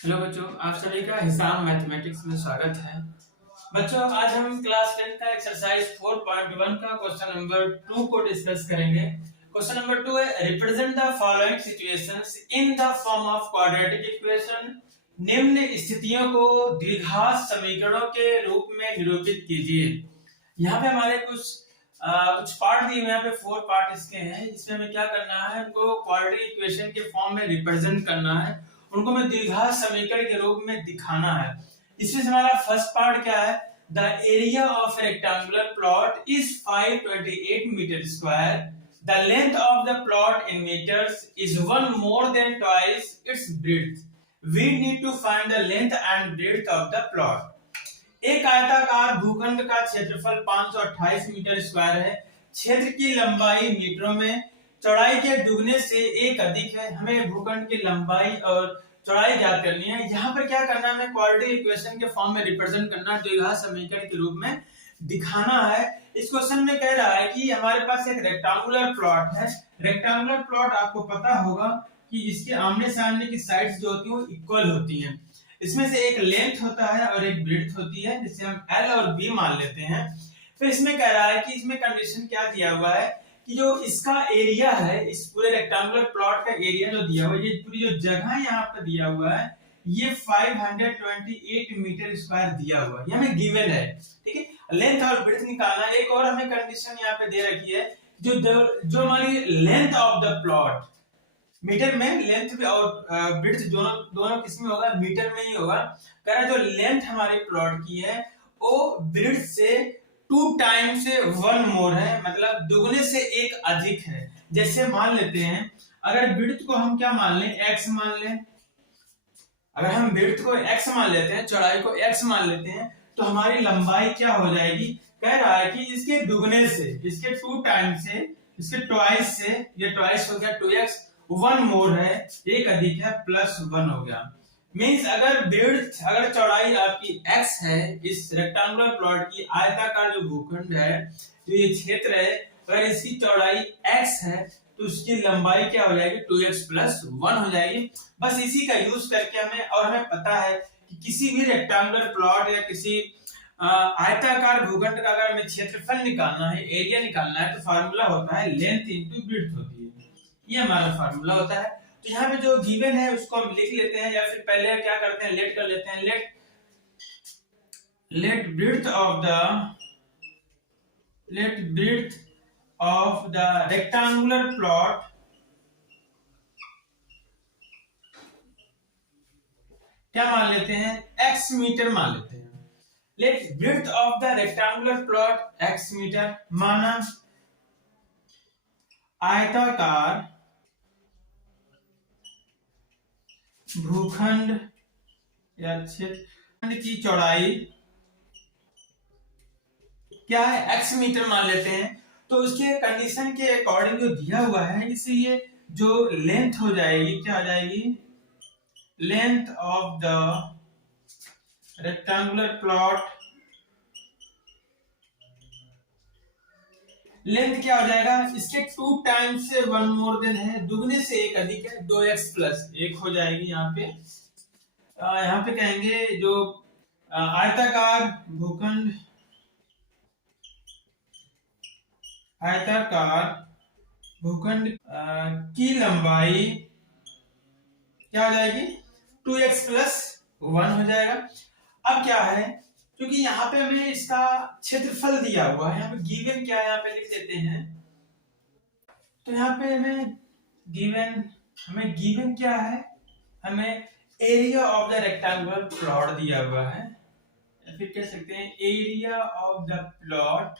Hello बच्चों, आप सभी का हिसाब मैथमेटिक्स में स्वागत है। बच्चों, आज हम क्लास 10 का एक्सरसाइज 4.1 का क्वेश्चन नंबर 2 को डिस्कस करेंगे। क्वेश्चन नंबर 2 है represent the following situations in the form of quadratic equation. निम्न स्थितियों को द्विघात समीकरणों के रूप में निरूपित कीजिए। यहाँ पे हमारे कुछ पार्ट दिए हुए हैं। यहाँ पे 4 पार्ट इसके हैं, जिसमें हमें क्या करना है, उनको क्वाड्रेटिक इक्वेशन के फॉर्म में रिप्रेजेंट करना है, उनको हमें द्विघात समीकरण के रूप में दिखाना है। इसमें से हमारा फर्स्ट पार्ट क्या है, the area of rectangular plot is 528 metre square, the length of the plot in metres is 1 more than twice its breadth, we need to find the length and breadth of the plot. एक आयताकार भूखंड का क्षेत्रफल 528 metre square है, क्षेत्र की लंबाई मीटरों में, चौड़ाई के दुगने से एक अधिक है। हमें भूखंड की लंबाई और चौड़ाई ज्ञात करनी है। यहाँ पर क्या करना है, हमें क्वाड्रेटिक इक्वेशन के फॉर्म में रिप्रेजेंट करना है, द्विघात समीकरण के रूप में दिखाना है। इस क्वेश्चन में कह रहा है कि हमारे पास एक रेक्टेंगुलर प्लॉट है। रेक्टेंगुलर प्लॉट आपको पता होगा कि इसके आमने सामने की साइड्स जो होती हैं वो इक्वल होती हैं। इसमें से एक लेंथ होता है और एक ब्रेड्थ होती है, जिसे हम L और B मान लेते हैं। फिर इसमें कह रहा है कि इसमें कंडीशन क्या दिया हुआ है कि जो इसका एरिया है, इस पूरे रेक्टेंगुलर प्लॉट का एरिया जो दिया हुआ है, ये पूरी जो जगह यहाँ पे दिया हुआ है, ये 528 मीटर स्क्वायर दिया हुआ है, ये हमें गिवन है। ठीक है, लेंथ और ब्रेड्थ निकालना है। एक और हमें कंडीशन यहाँ पे दे रखी है, जो हमारी length of the plot, metre में लेंथ और ब्रेड्थ दोनों दोनों किस में होगा, मीटर में ही होगा। कह रहा है जो लेंथ हमारे प्लॉट की है वो ब्रेड्थ से 2 टाइम्स से 1 मोर है, मतलब दुगने से एक अधिक है। जैसे मान लेते हैं, अगर ब्रेड्थ को हम क्या मान लें, x मान लें। अगर हम ब्रेड्थ को x मान लेते हैं, चौड़ाई को x मान लेते हैं, तो हमारी लंबाई क्या हो जाएगी। कह रहा है कि इसके दुगने से, इसके 2 टाइम्स से, इसके ट्वाइस से, ये ट्वाइस हो गया 2x, 1 मोर है, एक अधिक है, +1 हो गया। मींस अगर चौड़ाई आपकी x है, इस रेक्टेंगुलर प्लॉट की आयताकार जो भूखंड है, जो ये क्षेत्र है, अगर इसकी चौड़ाई x है तो उसकी लंबाई क्या हो जाएगी, 2x + 1 हो जाएगी। बस इसी का यूज करके हमें पता है कि किसी भी रेक्टेंगुलर प्लॉट या किसी आयताकार भूखंड का अगर हमें क्षेत्रफल निकालना है, एरिया निकालना है, तो फार्मूला होता है लेंथ इंटू ब्रेड्थ होती है, ये हमारा फार्मूला होता है। तो यहाँ पे जो गिवन है उसको हम लिख लेते हैं, या फिर पहले क्या करते हैं, लेट कर लेते हैं। Let breadth of the rectangular plot क्या मान लेते हैं, x मीटर मान लेते हैं। Let breadth of the rectangular plot x metre माना। आयताकार भूखंड या क्षेत्रखंड की चौड़ाई क्या है, x मीटर मान लेते हैं। तो उसके कंडीशन के अकॉर्डिंग जो दिया हुआ है, इससे ये जो लेंथ हो जाएगी, क्या हो जाएगी, length of the rectangular plot, length क्या हो जाएगा, इसके 2 टाइम्स से 1 मोर देन है, दुगने से एक अधिक है, 2x + 1 हो जाएगी। यहाँ पे कहेंगे जो आयताकार भूखंड की लंबाई क्या हो जाएगी, 2x + 1 हो जाएगा। अब क्या है, क्योंकि यहाँ पे हमें इसका क्षेत्रफल दिया हुआ है, यहाँ पे गिवन क्या है, यहाँ पे लिख देते हैं। तो यहाँ पे हमें गिवन क्या है, हमें area of the rectangular plot दिया हुआ है, या फिर कह सकते हैं एरिया ऑफ द प्लॉट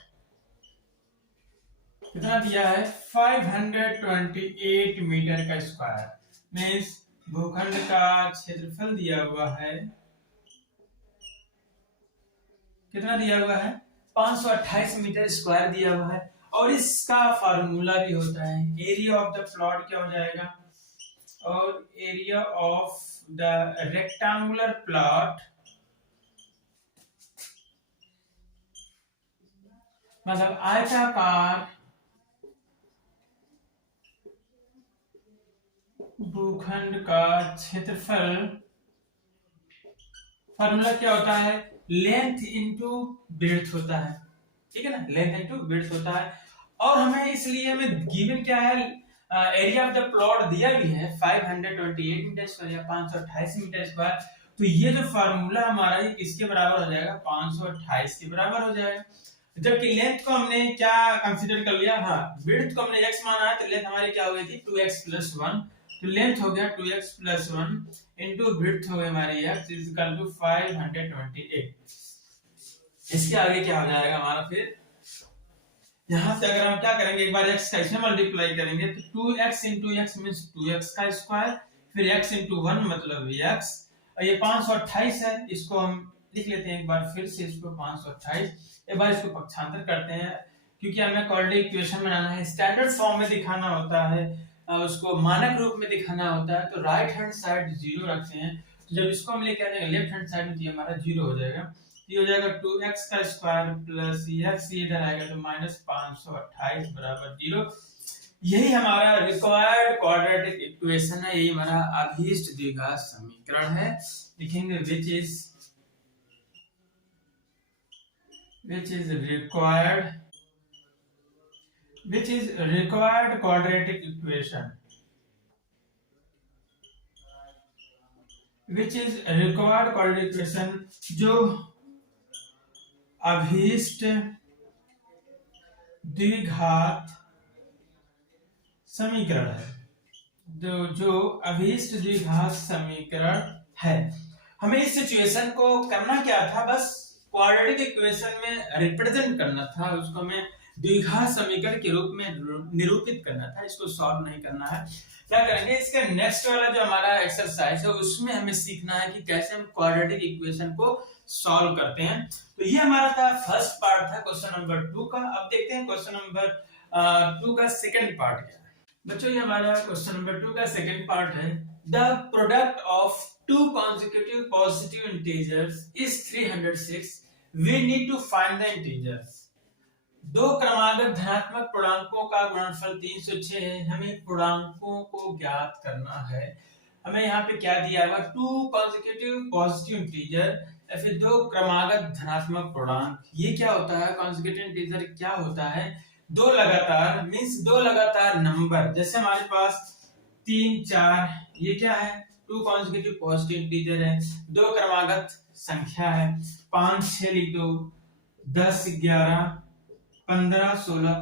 कितना दिया है, 528 मीटर का स्क्वायर। मींस भूखंड का क्षेत्रफल दिया हुआ है, कितना दिया हुआ है, 528 मीटर स्क्वायर दिया हुआ है। और इसका फार्मूला भी होता है, एरिया ऑफ द प्लॉट क्या हो जाएगा, और area of the rectangular plot मतलब आयताकार भूखंड का क्षेत्रफल फार्मूला क्या होता है, लेंथ इनटू ब्रेड्थ होता है, ठीक है ना, लेंथ इनटू ब्रेड्थ होता है। और हमें इसलिए हमें गिवन क्या है, एरिया ऑफ द प्लॉट दिया भी है 528 मीटर स्क्वायर या 528 मीटर स्क्वायर। तो ये जो फार्मूला हमारा ये किसके बराबर हो जाएगा, 528 के बराबर हो जाएगा। जबकि लेंथ को हमने क्या कंसीडर कर लिया, हाँ विड्थ को हमने x माना है, तो लेंथ हमारी क्या हो गई थी 2x + 1, तो लेंथ हो गया 2x + 1 इनटू विड्थ हो गई हमारी x = 528। इसके आगे क्या हो जाएगा हमारा, फिर यहां से अगर हम क्या करेंगे, एक बार x का इसमें मल्टीप्लाई करेंगे तो 2x * x मींस 2x का स्क्वायर, फिर x * 1 मतलब x, और ये 528 है, इसको हम लिख लेते हैं एक बार फिर से, इसको 528। एक बार इसको पक्षांतर करते हैं, क्योंकि हमें क्वाड्रेटिक इक्वेशन बनाना है, स्टैंडर्ड फॉर्म में दिखाना होता है, उसको मानक रूप में दिखाना होता है, तो राइट हैंड साइड 0 रखते हैं। तो जब इसको हम लेके आ जाएंगे लेफ्ट हैंड साइड में, तो ये हमारा 0 हो जाएगा। ये हो जाएगा 2x का स्क्वायर प्लस x, ये इधर आएगा तो -528 बराबर 0। यही हमारा रिक्वायर्ड क्वाड्रेटिक इक्वेशन है, यही हमारा अभीष्ट द्विघात समीकरण है। लिखेंगे which is required quadratic equation, जो अभीष्ट द्विघात समीकरण है, जो अभीष्ट द्विघात समीकरण है। हमें इस सिचुएशन को करना क्या था, बस क्वाड्रेटिक इक्वेशन में रिप्रेजेंट करना था, उसको हमें द्विघात समीकरण के रूप में निरूपित करना था, इसको सॉल्व नहीं करना है। क्या करेंगे, इसके नेक्स्ट वाला जो हमारा एक्सरसाइज है उसमें हमें सीखना है कि कैसे हम क्वाड्रेटिक इक्वेशन को सॉल्व करते हैं। तो ये हमारा था फर्स्ट पार्ट था क्वेश्चन नंबर 2 का। अब देखते हैं क्वेश्चन नंबर 2 का सेकंड पार्ट क्या है। बच्चों ये हमारा क्वेश्चन नंबर 2 का सेकंड पार्ट है, the product of two consecutive positive integers is 306, we need to find the integers। दो क्रमागत धनात्मक पूर्णांकों का गुणनफल 306 है, हमें पूर्णांकों को ज्ञात करना है। हमें यहाँ पे क्या दिया हुआ, टू consecutive positive integer या फिर दो क्रमागत धनात्मक पूर्णांक। ये क्या होता है, consecutive integer क्या होता है, दो लगातार मींस दो लगातार नंबर, जैसे हमारे पास 3 4, ये क्या है टू कॉन्सेक्यूटिव पॉजिटिव इंटीजर है, दो क्रमागत संख्या है, 5 6 लिख दो, 10 11 15 16,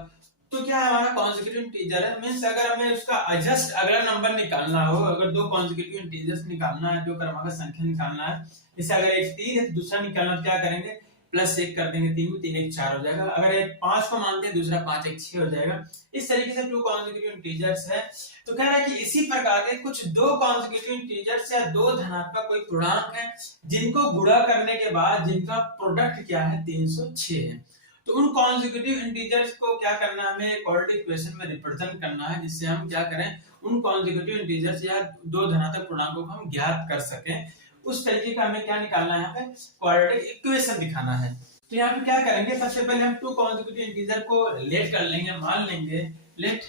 तो क्या है हमारा कॉन्सेक्यूटिव इंटीजर है। मींस अगर हमें उसका जस्ट अगला नंबर निकालना हो, अगर दो कॉन्सेक्यूटिव इंटीजर्स निकालना है, दो क्रमागत संख्या निकालना है, जैसे अगर एक 3 है दूसरा निकालना, तो क्या करेंगे +1 कर देंगे, 3 में 3 1 4 हो जाएगा। अगर एक 5 को मानते हैं दूसरा 5 1 6 हो जाएगा। इस तरीके से टू कॉन्सेक्यूटिव इंटीजर्स है। तो कह रहा है कि इसी प्रकार के कुछ दो कॉन्सेक्यूटिव इंटीजर्स या दो धनात्मक कोई पूर्णांक है, जिनको गुणा करने के बाद जिनका प्रोडक्ट क्या है 306 है। तो उन कॉन्सेक्यूटिव इंटीजर्स को क्या करना है, हमें क्वाड्रेटिक इक्वेशन में रिप्रेजेंट करना है, जिससे हम क्या करें उन कॉन्सेक्यूटिव इंटीजर्स या दो धनात्मक पूर्णांकों को हम ज्ञात कर सकें। उस तरीके का हमें क्या निकालना है, यहाँ पे क्वाड्रेटिक इक्वेशन दिखाना है। तो यहाँ पे क्या करेंगे, सबसे पहले हम टू कॉन्सेक्यूटिव इंटीजर को लेट कर लेंगे, मान लेंगे let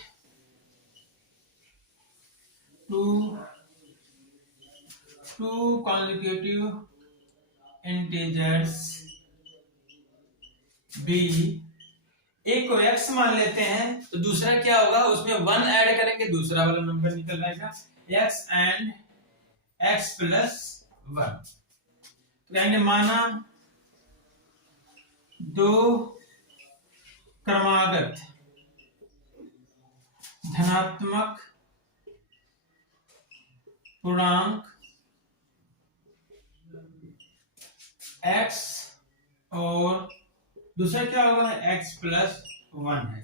two consecutive integers be. एक को x मान लेते हैं, तो दूसरा क्या होगा, उसमें 1 ऐड करेंगे, दूसरा वाला नंबर निकल जाएगा x एंड x + 1। तो कहेंगे माना दो क्रमागत धनात्मक पूर्णांक x और दूसरा क्या होगा x + 1 है।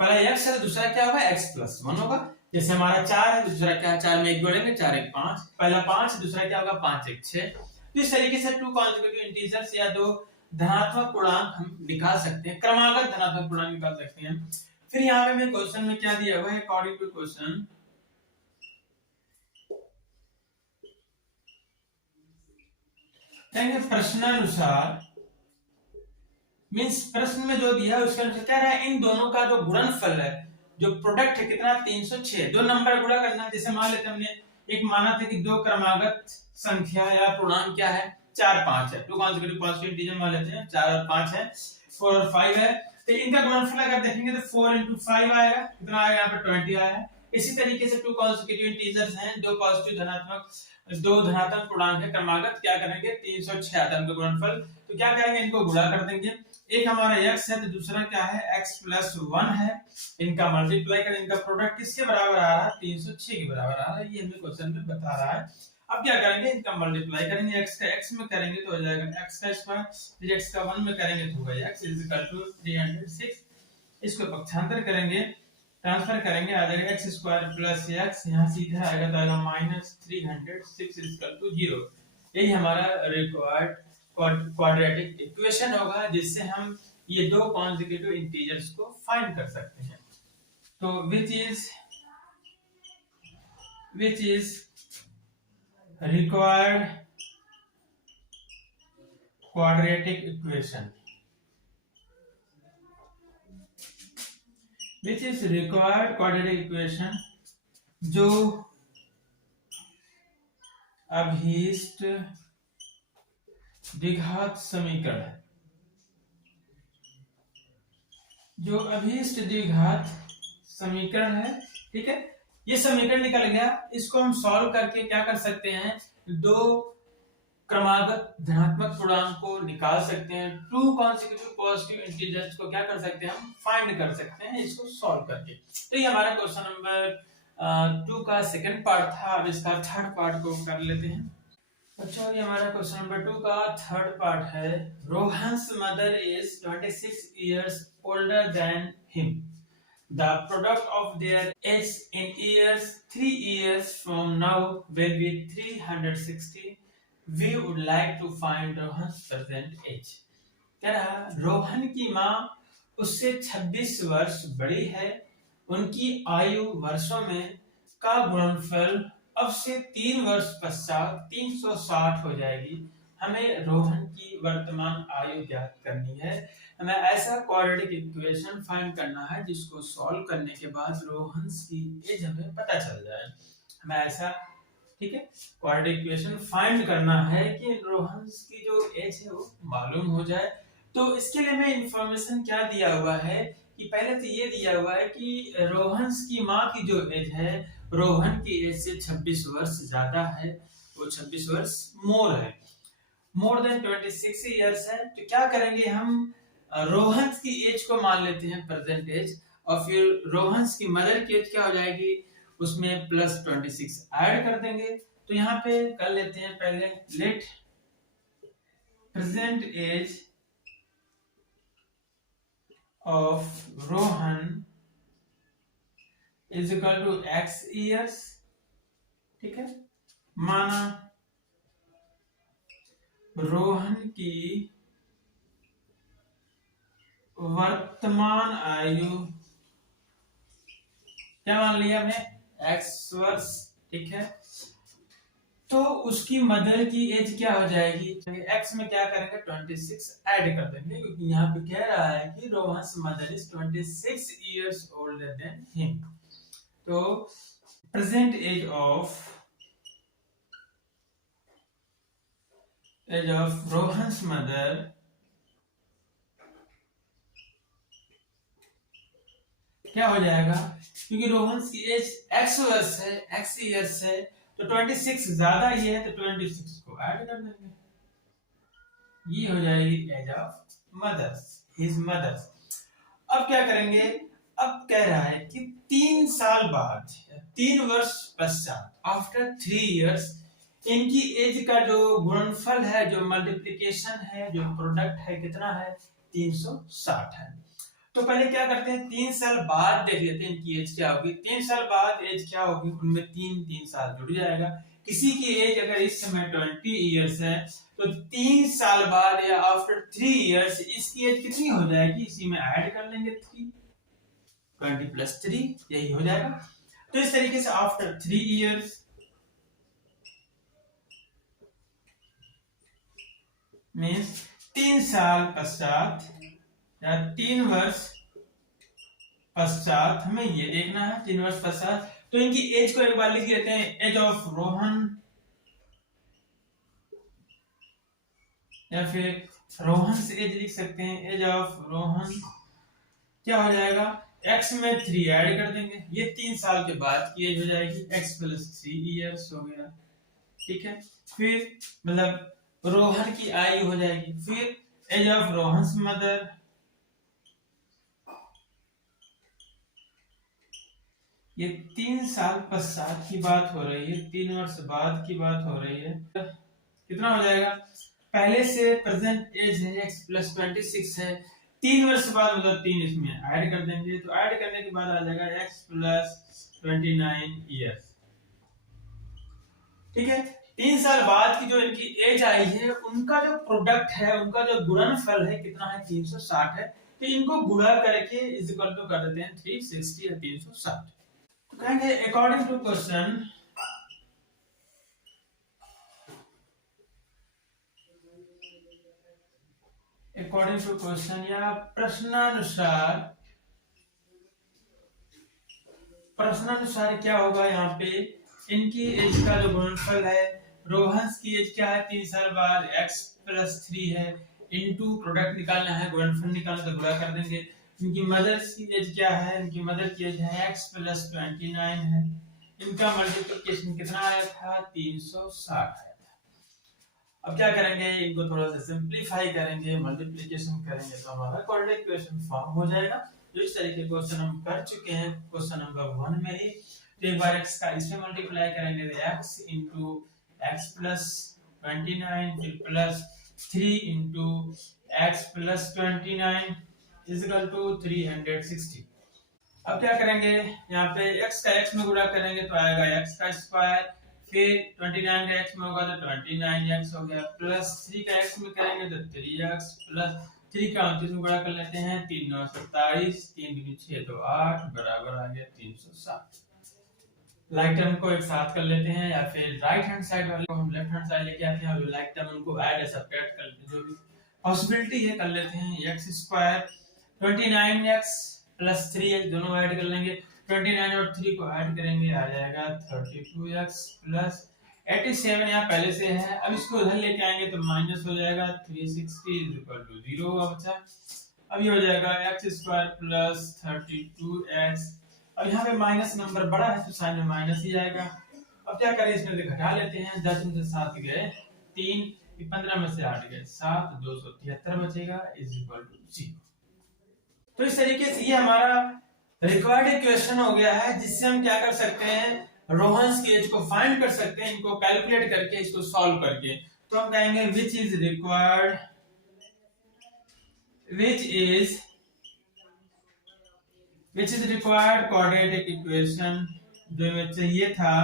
पहला x है, दूसरा क्या होगा x + 1 होगा। जैसे हमारा 4 है, दूसरा क्या है 4 में 1 जोड़ेंगे 4 1 5, पहला 5 दूसरा क्या होगा 5 1 6। तो इस तरीके से टू कॉन्सेक्यूटिव इंटीजर्स या दो धनात्मक पूर्णांक हम निकाल सकते हैं, क्रमागत धनात्मक पूर्णांक निकाल सकते हैं। फिर यहाँ पे हमें क्वेश्चन में क्या दिया हुआ है, अकॉर्डिंग टू क्वेश्चन प्रश्नानुसार, मींस प्रश्न में जो दिया है उसके अनुसार क्या रहा है, इन दोनों का जो गुणनफल है, जो प्रोडक्ट है कितना 306, दो नंबर गुणा करना है। जैसे मान लेते हमने एक माना था कि दो क्रमागत संख्या या पूर्णांक क्या है 4 5 है, 2 कॉन्सेक्यूटिव पॉजिटिव इंटीजर मान लेते हैं, 4 और 5 है, 4 और 5 है, तो इनका गुणनफल अगर देखेंगे तो 4 into 5 आएगा, कितना आएगा यहाँ पे 20 आया है। इसी तरीके से 2 कॉन्सेक्यूटिव इंटीजर्स हैं, दो पॉजिटिव धनात्मक, दो धनात्मक पूर्णांक है क्रमागत, क्या करेंगे 306 आता है उनका गुणनफल, तो क्या करेंगे इनको गुणा कर देंगे, एक हमारा x है तो दूसरा क्या है x plus 1 है, इनका मल्टीप्लाई करें, इनका प्रोडक्ट किसके बराबर आ रहा है 306 के बराबर आ रहा है, ये हमें क्वेश्चन में बता रहा है। अब क्या करेंगे इनका मल्टीप्लाई करेंगे, x का x में करेंगे तो हो जाएगा x का स्क्वायर, फिर x का 1 में करेंगे तो होगा x इज इक्वल टू 306, इसको पक्षांतर करेंगे, ट्रांसफर करेंगे, आ जाएगा x स्क्वायर प्लस x, यहाँ सीधा आएगा तो आएगा माइनस 306 इज इक्वल टू 0। यही हमारा रिक्वायर्ड क्वाड्रेटिक इक्वेशन होगा जिससे हम ये दो कॉन्सेक्यूटिव इंटीजर्स को फाइंड कर सकते हैं। तो which is required quadratic equation, which is required quadratic equation जो अभीष्ट द्विघात समीकरण है, जो अभीष्ट द्विघात समीकरण है, ठीक है, ये समीकरण निकल गया, इसको हम सॉल्व करके क्या कर सकते हैं, दो क्रमागत धनात्मक पूर्णांक को निकाल सकते हैं, टू कॉन्सेक्यूटिव पॉजिटिव इंटीजर्स को क्या कर सकते हैं हम फाइंड कर सकते हैं इसको सॉल्व करके। तो ये हमारा क्वेश्चन नंबर 2 का सेकंड पार्ट था, अब इसका थर्ड पार्ट को कर लेते हैं। अच्छा, ये हमारा क्वेश्चन नंबर 2 का थर्ड पार्ट है, Rohan's mother is 26 years older than him. The product of their age in years 3 years from now will be 360. We would like to find Rohan's present age. कह रहा रोहन की माँ उससे 26 वर्ष बड़ी है, उनकी आयु वर्षों में का गुणनफल अब से 3 वर्ष पश्चात 360 हो जाएगी। हमें रोहन की वर्तमान आयु ज्ञात करनी है, हमें ऐसा क्वाड्रेटिक इक्वेशन फाइंड करना है जिसको सॉल्व करने के बाद रोहन की एज हमें पता चल जाए, हमें ऐसा, ठीक है, क्वाड्रेटिक इक्वेशन फाइंड करना है कि रोहन की जो एज है वो मालूम हो जाए। तो इसके लिए हमें इंफॉर्मेशन क्या दिया हुआ है कि पहले तो ये दिया हुआ है कि रोहन की माँ की जो एज है रोहन की एज से 26 वर्ष ज्यादा है, वो 26 वर्ष मोर है, मोर देन 26 इयर्स है। तो क्या करेंगे हम रोहन की एज को मान लेते हैं प्रेजेंट एज, और फिर रोहन की मदर की एज क्या हो जाएगी उसमें प्लस 26 ऐड कर देंगे। तो यहाँ पे कर लेते हैं पहले, let present age of Rohan is equal to x years, ठीक है, माना रोहन की वर्तमान आयु क्या मान लिया हमने x वर्ष, ठीक है, तो उसकी मदर की एज क्या हो जाएगी, x में क्या करेंगे 26 ऐड कर देंगे, क्योंकि यहाँ पे कह रहा है कि Rohan's mother is 26 years older than him। तो present age of Rohan's mother क्या हो जाएगा, क्योंकि रोहन की एज x वर्ष है, x इयर्स है, तो 26 ज्यादा ये है तो 26 को ऐड कर देंगे, ये हो जाएगी age of mother's, his mother's. अब क्या करेंगे, अब कह रहा है कि 3 साल बाद, 3 वर्ष पश्चात, आफ्टर 3 इयर्स, इनकी एज का जो गुणनफल है, जो मल्टीप्लिकेशन है, जो प्रोडक्ट है, कितना है 360 है। तो पहले क्या करते हैं 3 साल बाद देख लेते हैं इनकी एज क्या होगी, 3 साल बाद एज क्या होगी, उनमें 3 साल जुड़ जाएगा। किसी की एज अगर इस समय 20 इयर्स है तो 3 साल बाद या आफ्टर 3 इयर्स इसकी एज कितनी हो जाएगी, इसी में ऐड कर लेंगे 3, 20 + 3 यही हो जाएगा। तो इस तरीके से आफ्टर 3 इयर्स मीन्स 3 साल पश्चात या 3 वर्ष पश्चात हमें ये देखना है, 3 वर्ष पश्चात। तो इनकी एज को एक बार लिख लेते हैं, एज ऑफ रोहन या फिर रोहन से एज लिख सकते हैं, एज ऑफ रोहन क्या हो जाएगा, x में 3 ऐड कर देंगे, ये 3 साल के बाद की एज हो जाएगी, x प्लस 3 ईयर्स हो गया, ठीक है। फिर मतलब रोहन की आयु हो जाएगी, फिर एज ऑफ रोहन्स मदर, ये 3 साल पश्चात की बात हो रही है, 3 वर्ष बाद की बात हो रही है। कितना हो जाएगा, पहले से प्रेजेंट एज है x प्लस 26 है, 3 वर्ष बाद मतलब 3 इसमें ऐड कर देंगे, तो ऐड करने के बाद आ जाएगा x प्लस 29 ईयर्स, ठीक है। 3 साल बाद की जो इनकी एज आई है, उनका जो प्रोडक्ट है, उनका जो गुणनफल है कितना है, 360 है, तो इनको गुणा करके इज इक्वल टू कर देते हैं 360 या 360। तो कहेंगे according to question, according to question या प्रश्नानुसार क्या होगा, यहाँ पे इनकी एज का जो गुणनफल है, रोहन्स की एज क्या है 3 साल बाद, x प्लस 3 है, इनटू प्रोडक्ट निकालना है, गुणनफल निकालना तो गुणा कर देंगे। इनकी मदर्स की एज क्या है, इनकी मदर की एज है x प्लस 29 है, इनका मल्टीप्लिकेशन कितना आया था, 360 आया था। अब क्या करेंगे, इनको थोड़ा सा सिंप्लीफाई करेंगे, मल्टीप्लिकेशन करेंगे तो हमारा क्वाड्रेटिक इक्वेशन फॉर्म हो जाएगा। जो इस तरीके के क्वेश्चन हम कर चुके हैं क्वेश्चन नंबर 1 में ही। तो एक बार x का इसमें मल्टीप्लाई करेंगे तो x इंटू एक्स प्लस 29 फिर plus 3 into x plus 29 equal to 360। अब क्या करेंगे, यहाँ पे x का x में गुणा करेंगे तो आएगा x का स्क्वायर, फिर 29 का x में होगा तो 29x हो गया, प्लस 3 का x में करेंगे तो 3x, प्लस 3 का 29 में गुणा कर लेते हैं, 3 9 27, 3 दूनी 6 तो 8 बराबर आ गया 360। लाइक टर्म को एक साथ कर लेते हैं, या फिर राइट हैंड साइड वाले को हम लेफ्ट हैंड साइड लेके आते हैं, और जो लाइक टर्म उनको ऐड या सब्ट्रैक्ट कर लेते हैं, जो भी पॉसिबिलिटी है कर लेते हैं। x square 29x plus 3x दोनों ऐड कर लेंगे, 29 और 3 को ऐड करेंगे आ जाएगा 32x प्लस 87 यहाँ पहले से है, अब इसको उधर लेके आएंगे तो माइनस हो जाएगा 360 0 हुआ बचा। अब ये हो जाएगा x स्क्वायर प्लस 32x, अब यहाँ पे माइनस नंबर बड़ा है तो साइन में माइनस ही आएगा। अब क्या करें, इसमें से घटा लेते हैं, 10 में से 7 गए 3, 15 में से 8 गए 7, 273 बचेगा इज इक्वल टू 0। तो इस तरीके से ये हमारा रिक्वायर्ड इक्वेशन हो गया है, जिससे हम क्या कर सकते हैं, रोहन्स की एज को फाइंड कर सकते हैं, इनको कैलकुलेट करके, इसको सॉल्व करके। तो हम कहेंगे which is required quadratic equation, जो हमें चाहिए था,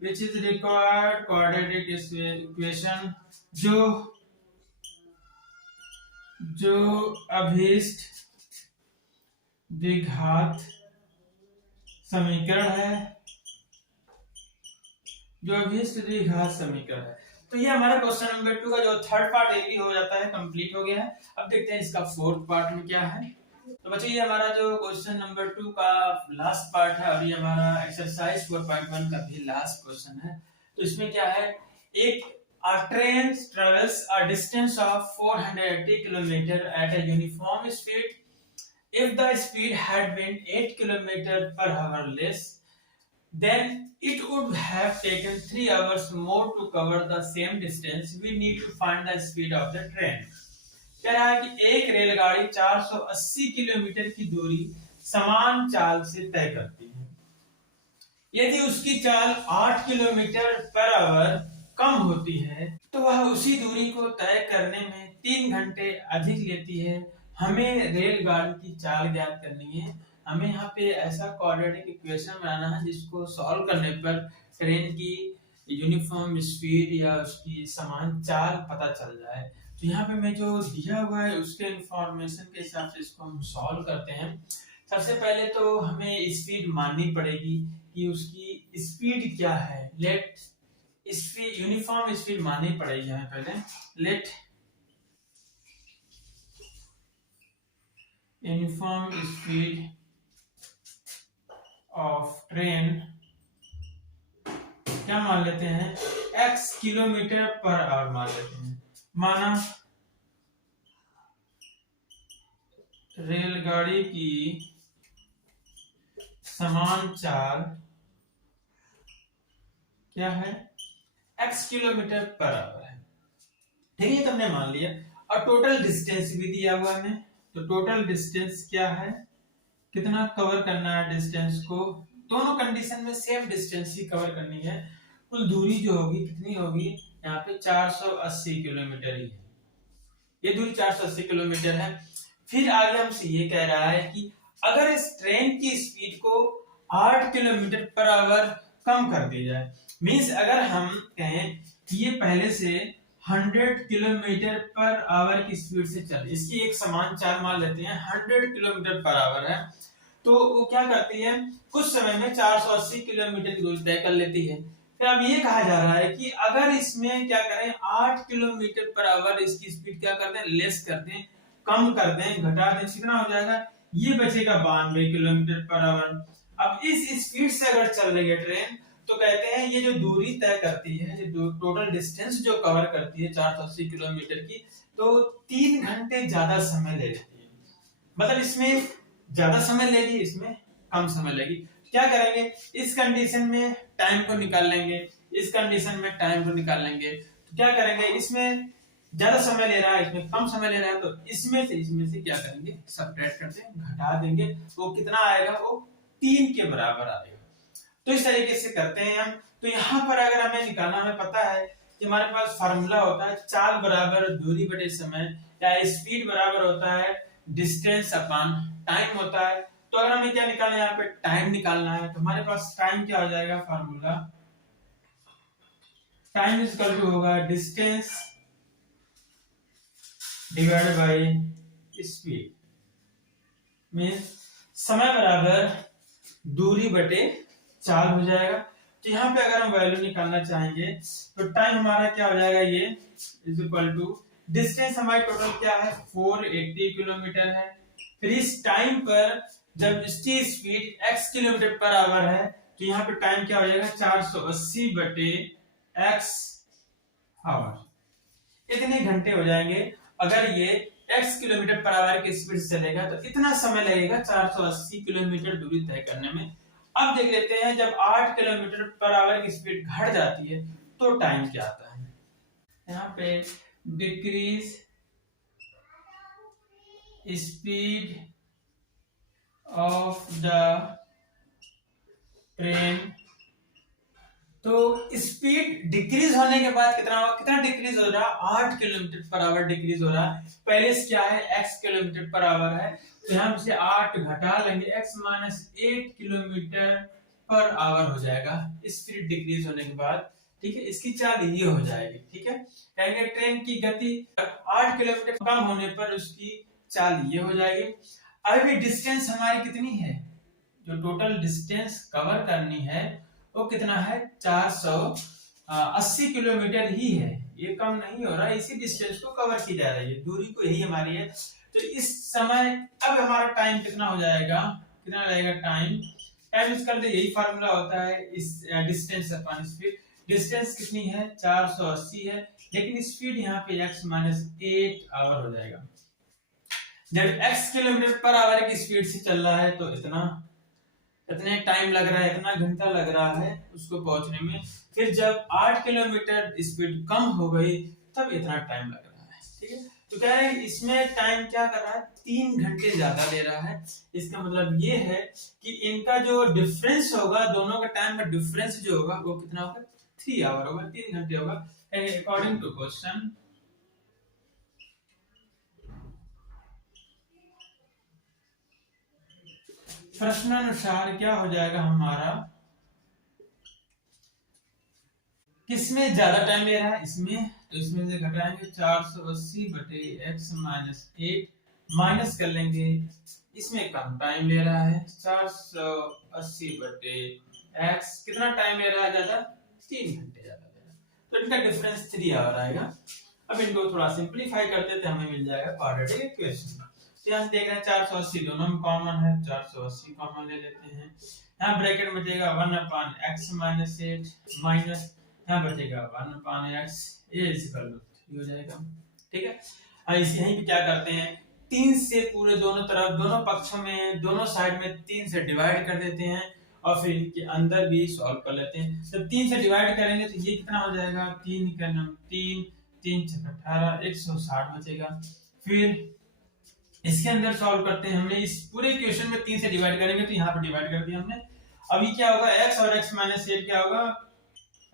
which is required quadratic equation, जो अभीष्ट द्विघात समीकरण है, जो अभीष्ट द्विघात समीकरण है। तो ये हमारा क्वेश्चन नंबर 2 का जो थर्ड पार्ट ये हो जाता है, कंप्लीट हो गया है। अब देखते हैं इसका फोर्थ पार्ट में क्या है। तो बच्चों ये हमारा जो क्वेश्चन नंबर 2 का लास्ट पार्ट है, और ये हमारा एक्सरसाइज 4.1 का भी लास्ट क्वेश्चन है। तो इसमें क्या है, एक train travels a distance of 480 kilometre at a uniform speed if the speed had been 8 km per hour less, then it would have taken 3 hours more to cover the same distance. We need to find the speed of the train. कह रहा है कि एक रेलगाड़ी 480 kilometre की दूरी समान चाल से तय करती है। यदि उसकी चाल 8 किलोमीटर पर आवर कम होती है तो वह उसी दूरी को तय करने में 3 घंटे अधिक लेती है। हमें रेलगाड़ी की चाल ज्ञात करनी है। हमें यहाँ पे ऐसा क्वाड्रेटिक इक्वेशन बनाना है जिसको सॉल्व करने पर ट्रेन की यूनिफॉर्म स्पीड या उसकी समान चाल पता चल जाए। तो यहाँ पे मैं जो दिया हुआ है उसके इंफॉर्मेशन के हिसाब से इसको हम सॉल्व करते हैं। सबसे पहले तो हमें स्पीड माननी पड़ेगी कि उसकी स्पीड क्या है। लेट स्पीड, यूनिफॉर्म स्पीड माननी पड़ेगी हमें पहले। Let uniform speed of train क्या मान लेते हैं, x किलोमीटर पर आवर मान लेते हैं। माना रेलगाड़ी की समान चाल क्या है, x किलोमीटर पर आवर है। ठीक है, तुमने मान लिया। और टोटल डिस्टेंस भी दिया हुआ है, तो टोटल डिस्टेंस क्या है, कितना कवर करना है डिस्टेंस को, दोनों कंडीशन में सेम डिस्टेंस ही कवर करनी है। कुल दूरी जो होगी कितनी होगी, यहाँ पे 480 किलोमीटर ही है, ये दूरी 480 किलोमीटर है। फिर आगे हमसे ये कह रहा है कि अगर इस ट्रेन की स्पीड को 8 किलोमीटर पर आवर कम कर दी जाए, मींस अगर हम कहें कि ये पहले से 100 किलोमीटर पर आवर की स्पीड से चल, इसकी एक समान चाल मान लेते हैं 100 किलोमीटर पर आवर है, तो वो क्या करती है, कुछ समय में 480 किलोमीटर की दूरी तय कर लेती है। फिर अब ये कहा जा रहा है कि अगर इसमें क्या करें, 8 किलोमीटर पर आवर इसकी स्पीड क्या कर दें, लेस कर दें, कम कर दें, घटा दें, कितना हो जाएगा, ये बचेगा 92 किलोमीटर पर आवर। अब इस स्पीड से अगर चल रही है ट्रेन, तो कहते हैं ये जो दूरी तय करती है, जो टोटल डिस्टेंस जो कवर करती है 480 किलोमीटर की, तो 3 घंटे ज्यादा समय ले लेती है। मतलब इसमें ज्यादा समय लेगी, इसमें कम समय लेगी। क्या करेंगे, इस कंडीशन में टाइम को निकाल लेंगे, इस कंडीशन में टाइम को निकाल लेंगे। तो क्या करेंगे, इसमें ज्यादा समय ले रहा है, इसमें कम समय ले रहा है, तो इसमें से क्या करेंगे, सबट्रैक्ट करते हैं, घटा देंगे, वो कितना आएगा, वो 3 के बराबर आएगा। तो इस तरीके से करते हैं हम। तो यहाँ पर अगर हमें निकालना, हमें पता है कि हमारे पास फार्मूला होता है चाल बराबर दूरी बटे समय, या स्पीड बराबर होता है डिस्टेंस अपॉन टाइम होता है। तो अगर हमें क्या निकालना है, यहाँ पे टाइम निकालना है, तो हमारे पास टाइम क्या हो जाएगा, formula time is equal to होगा distance divided by speed, means समय बराबर दूरी बटे चाल हो जाएगा। तो यहाँ पे अगर हम वैल्यू निकालना चाहेंगे, तो टाइम हमारा क्या हो जाएगा, ये इज इक्वल टू डिस्टेंस हमारी टोटल क्या है, 480 किलोमीटर है। फिर इस टाइम पर जब इसकी speed x kilometre per hour है, तो यहाँ पे टाइम क्या हो जाएगा, 480 बटे x आवर, इतने घंटे हो जाएंगे। अगर ये x किलोमीटर पर आवर की स्पीड से चलेगा, तो इतना समय लगेगा 480 किलोमीटर दूरी तय करने में। अब देख लेते हैं, जब 8 किलोमीटर पर आवर की स्पीड घट जाती है, तो टाइम क्या आता है, यहाँ पे decrease speed of the train. तो स्पीड डिक्रीज होने के बाद कितना होगा, कितना डिक्रीज हो रहा है, 8 किलोमीटर पर आवर डिक्रीज हो रहा है। पहले से क्या है, x किलोमीटर पर आवर है, तो हम से 8 घटा लेंगे, x minus 8 kilometre per hour हो जाएगा स्पीड डिक्रीज होने के बाद। ठीक है, इसकी चाल ये हो जाएगी। ठीक है, कहेंगे ट्रेन की गति 8 किलोमीटर कम होने पर उसकी चाल ये हो जाएगी। अभी डिस्टेंस हमारी कितनी है, जो टोटल डिस्टेंस कवर करनी है वो कितना है, 480 किलोमीटर ही है, ये कम नहीं हो रहा है, इसी डिस्टेंस को कवर की जा रही है, दूरी को यही हमारी है। तो इस समय अब हमारा टाइम कितना हो जाएगा, कितना लगेगा टाइम, टाइम यूज करते यही फार्मूला होता है, इस डिस्टेंस अपॉन स्पीड। डिस्टेंस कितनी है, 480 है, लेकिन स्पीड यहाँ पे x माइनस 8 आवर हो जाएगा। जब x किलोमीटर पर आवर की स्पीड से चल रहा है, तो इतने टाइम लग रहा है, इतना घंटा लग रहा है उसको पहुंचने में। फिर जब 8 किलोमीटर स्पीड कम हो गई, तब इतना टाइम लग रहा है। ठीक है, तो कह रहे हैं इसमें टाइम क्या कर रहा है, 3 घंटे ज्यादा ले रहा है। इसका मतलब ये है कि इनका जो डिफरेंस होगा, दोनों का टाइम का डिफरेंस जो होगा वो कितना होगा, 3 आवर होगा, 3 घंटे होगा, अकॉर्डिंग टू क्वेश्चन। प्रश्नानुसार क्या हो जाएगा हमारा, किसमें ज्यादा टाइम ले रहा है, इसमें, तो इसमें से घटाएंगे 480 बटे x माइनस 8, माइनस कर लेंगे, इसमें कम टाइम ले रहा है, 480 बटे x, कितना टाइम ले रहा है ज्यादा, 3 घंटे ज्यादा ले रहा है, तो इनका डिफरेंस 3 आवर आएगा। अब इनको थोड़ा सिंपलीफाई करते थे, हमें मिल जाएगा क्वाड्रेटिक इक्वेशन। यहाँ से देख रहे हैं 480 दोनों में कॉमन है, 480 कॉमन ले लेते हैं, यहाँ ब्रैकेट में बचेगा 1/x माइनस 8 माइनस, यहाँ बचेगा 1/x, ये इक्वल टू ये हो जाएगा। ठीक है, अब इसे यहीं पे क्या करते हैं, 3 से पूरे दोनों तरफ, दोनों पक्षों में, दोनों साइड में 3 से डिवाइड कर देते हैं और फिर इनके अंदर भी सॉल्व कर लेते हैं। जब 3 से डिवाइड करेंगे तो ये कितना हो जाएगा, 3 का 3 3 6 18 160 बचेगा। फिर इसके अंदर सॉल्व करते हैं, हमने इस पूरे इक्वेशन में 3 से डिवाइड करेंगे तो यहाँ पर डिवाइड कर दिया हमने। अभी क्या होगा, x और x माइनस 8 क्या होगा,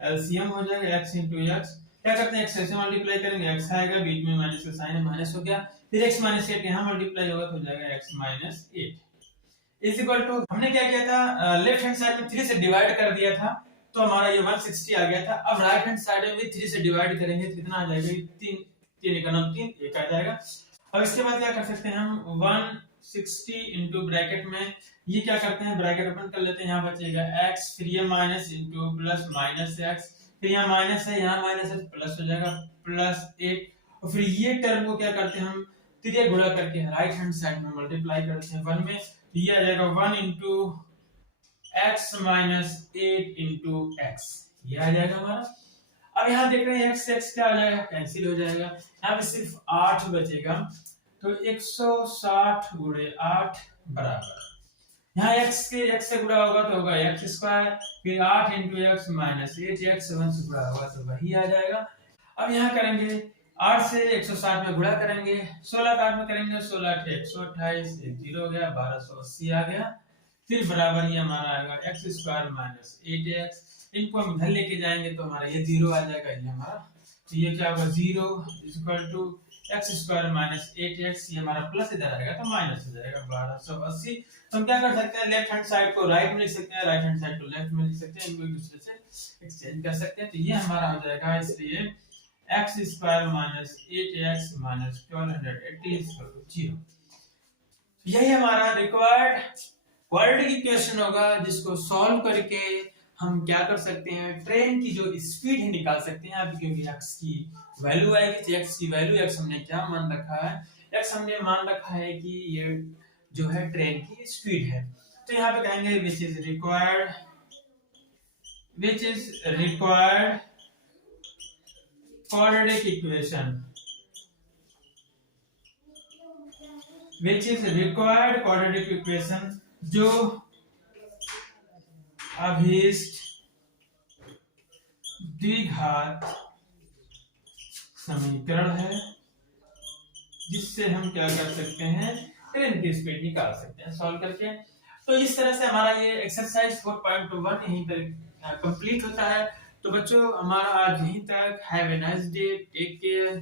एलसीएम हो जाएगा x into x। क्या करते हैं, x से मल्टीप्लाई करेंगे, x आएगा, बीच में माइनस का साइन है, माइनस हो गया, फिर x माइनस 8 यहाँ मल्टीप्लाई होगा तो हो जाएगा x minus 8 is equal to, हमने क्या किया था, लेफ्ट हैंड साइड में 3 से डिवाइड कर दिया था तो हमारा ये 160 आ गया था। अब राइट हैंड साइड में भी 3 से डिवाइड करेंगे तो कितना आ जाएगा, 3 3 का नाम 3 1 आ जाएगा। अब इसके बाद क्या कर सकते हैं हम, 160 इंटू ब्रैकेट में ये क्या करते हैं, ब्रैकेट ओपन कर लेते हैं, यहाँ बचेगा x, फिर ये minus into plus minus x, फिर यहाँ माइनस है, यहाँ माइनस है, प्लस हो जाएगा प्लस 8, और फिर ये टर्म को क्या करते हैं हम, तिरिया गुणा करके राइट हैंड साइड में मल्टीप्लाई करते हैं 1 में, ये आ जाएगा 1 into x minus 8 into x, ये आ जाएगा हमारा। अब यहाँ देख रहे हैं x से x क्या आ जाएगा, कैंसिल हो जाएगा, यहाँ पे सिर्फ 8 बचेगा, तो 160 गुणे 8 बराबर, यहाँ x के x से गुणा होगा तो होगा x स्क्वायर, फिर 8 इंटू एक्स माइनस 8x 1 से गुणा होगा तो वही आ जाएगा। अब यहाँ करेंगे 8 से 160 में गुणा करेंगे, 16 का 8 में करेंगे, 16 8 128, 1 0 हो गया, 1280 आ गया, फिर बराबर ये हमारा आएगा x स्क्वायर माइनस 8x, इनको हम इधर लेके जाएंगे तो हमारा ये 0 आ जाएगा, ये हमारा, तो ये क्या होगा 0 equal to x square minus 8x, ये हमारा प्लस इधर आएगा तो माइनस हो जाएगा 1280। तो हम क्या कर सकते हैं, लेफ्ट हैंड साइड को राइट में लिख सकते हैं, राइट हैंड साइड को लेफ्ट में लिख सकते हैं, इनको एक दूसरे से एक्सचेंज कर सकते हैं, तो ये हमारा हो जाएगा, इसलिए x square minus 8x minus 1280 equal to 0। यही हमारा रिक्वायर्ड क्वाड्रेटिक इक्वेशन होगा, जिसको सॉल्व करके हम क्या कर सकते हैं, ट्रेन की जो स्पीड है निकाल सकते हैं। अब क्योंकि x की वैल्यू आएगी तो x की वैल्यू, x हमने क्या मान रखा है, x हमने मान रखा है कि ये जो है ट्रेन की स्पीड है, तो यहाँ पे कहेंगे which is required quadratic equation, which is required quadratic equation, जो अभीष्ट द्विघात समीकरण है, जिससे हम क्या कर सकते हैं, ट्रेन की स्पीड निकाल सकते हैं सॉल्व करके। तो इस तरह से हमारा ये एक्सरसाइज 4.1 यहीं पर कंप्लीट होता है। तो बच्चों हमारा आज यहीं तक, have a nice day, take care.